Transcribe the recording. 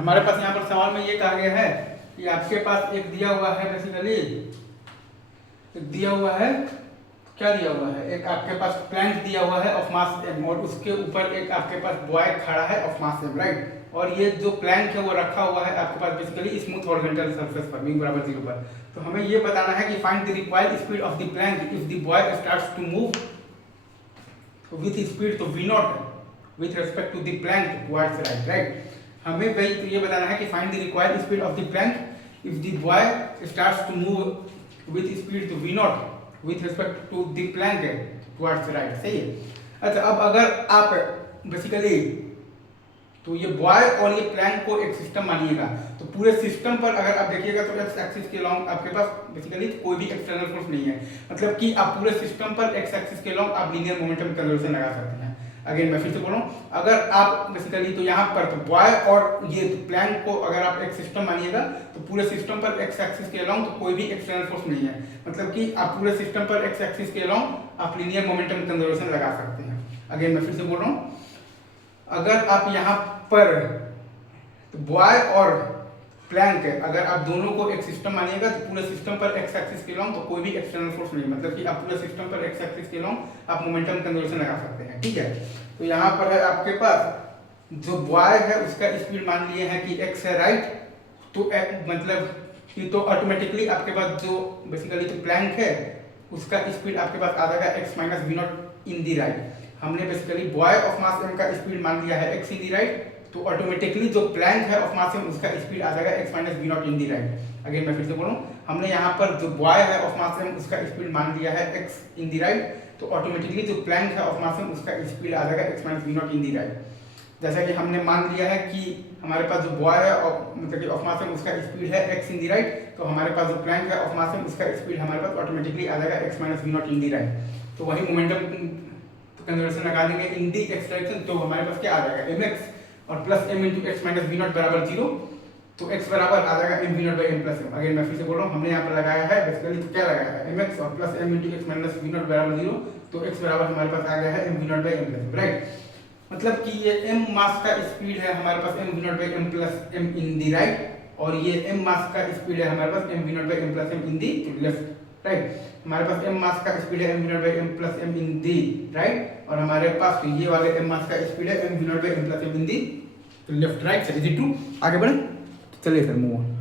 हमारे पास यहाँ पर सवाल में ये कहा गया है कि आपके पास एक दिया हुआ है, बेसिकली दिया हुआ है, क्या दिया हुआ है, एक आपके पास प्लैंक दिया हुआ है ऑफ मास m और उसके ऊपर एक आपके पास बॉय खड़ा है ऑफ मास m, राइट। और ये जो प्लैंक है वो रखा हुआ है आपके पास बेसिकली स्मूथ हॉरिजॉन्टल सरफेस पर v बराबर 0 पर। तो हमें ये बताना है कि find the required speed of the plank if the boy starts to move with speed तो v0 with respect to the plank towards right, right. हमें भाई तो ये बताना है कि find the required speed of the plank if the boy starts to move with speed तो v0 with respect to the plank towards right, सही है। अच्छा, अब अगर आप बेसिकली तो ये बॉय और ये प्लैंक को एक सिस्टम मानिएगा तो पूरे सिस्टम पर अगर आप देखिएगा तो एक्स एक्सिस के लॉन्ग आपके पास बेसिकली कोई भी एक्सटर्नल फोर्स नहीं है, मतलब कि आप पूरे सिस्टम पर एक्स एक्सिस के लॉन्ग आप लीनियर मोमेंटम कंजर्वेशन लगा सकते हैं। अगेन मैं फिर से बोल रहा हूँ, अगर आप बेसिकली तो यहाँ पर तो बॉय और ये प्लैंक को अगर आप एक सिस्टम मानिएगा तो पूरे सिस्टम पर एक्स एक्सिस के अलोंग तो कोई भी एक्सटर्नल फोर्स नहीं है, मतलब कि आप पूरे सिस्टम पर एक्स एक्सिस के अलोंग आप लीनियर मोमेंटम कंजर्वेशन लगा सकते हैं। अगेन मैं फिर से बोल रहा हूँ, अगर आप यहाँ पर तो बॉय और प्लैंक है, अगर आप दोनों को एक सिस्टम मानिएगा तो पूरे सिस्टम पर एक्स एक्सिस के लॉन्ग तो कोई भी एक्सटर्नल फोर्स नहीं, मतलब कि आप पूरे सिस्टम पर एक्स एक्सिस के लॉन्ग आप मोमेंटम कंजर्वेशन लगा सकते हैं, ठीक है। तो यहाँ पर है आपके पास जो बॉय है उसका स्पीड मान लिए हैं कि एक्स है, राइट। तो मतलब कि तो ऑटोमेटिकली आपके पास जो बेसिकली तो प्लैंक है उसका स्पीड आपके पास आ जाएगा x minus v not in the right. हमने basically boy of mass m का स्पीड मान लिया है एक्स इन दी राइट, तो ऑटोमेटिकली जो प्लैंक है ऑफ मास m उसका स्पीड आ जाएगा x minus v not in the right. Again मैं फिर से बोलूँ, हमने यहाँ पर जो बॉय है ऑफ मास m उसका स्पीड मान लिया है एक्स इन दी राइट, तो ऑटोमेटिकली जो प्लैंक है ऑफ मास m उसका स्पीड आ जाएगा x minus v not in the right. जैसा कि हमने मान लिया है कि हमारे पास जो बॉय है मतलब कि ऑफ मास m उसका स्पीड है एक्स इन दी राइट, तो हमारे पास जो प्लैंक है ऑफ मास m उसका स्पीड हमारे पास ऑटोमेटिकली आ जाएगा x minus v not in the right. तो वही मोमेंटम कंजर्वेशन लगा देंगे इन दी एक्स डायरेक्शन, तो हमारे पास क्या आ जाएगा mx और plus m into x minus v not बराबर 0, तो x बराबर आ जाएगा m v not by m plus m। Again मैं फिर से बोल रहा हूँ, हमने यहाँ पर लगाया है बेसिकली तो क्या लगाया है mx और plus m into x minus v not बराबर 0, तो x बराबर हमारे पास आ गया है m v not by m plus m, right. मतलब कि ये m मास का स्पीड है हमारे पास m v not by m plus m in the right, और ये m मास का स्पीड है हमारे पास m v not by m plus m in the left, right. हमारे पास m मास का स्पीड है m v not by m plus m in the right, और हमारे पास ये वाले m मास का स्पीड है m v not by m plus m in the left, right. Sir easy to आगे बढ़े, चलिए सर मूव ऑन।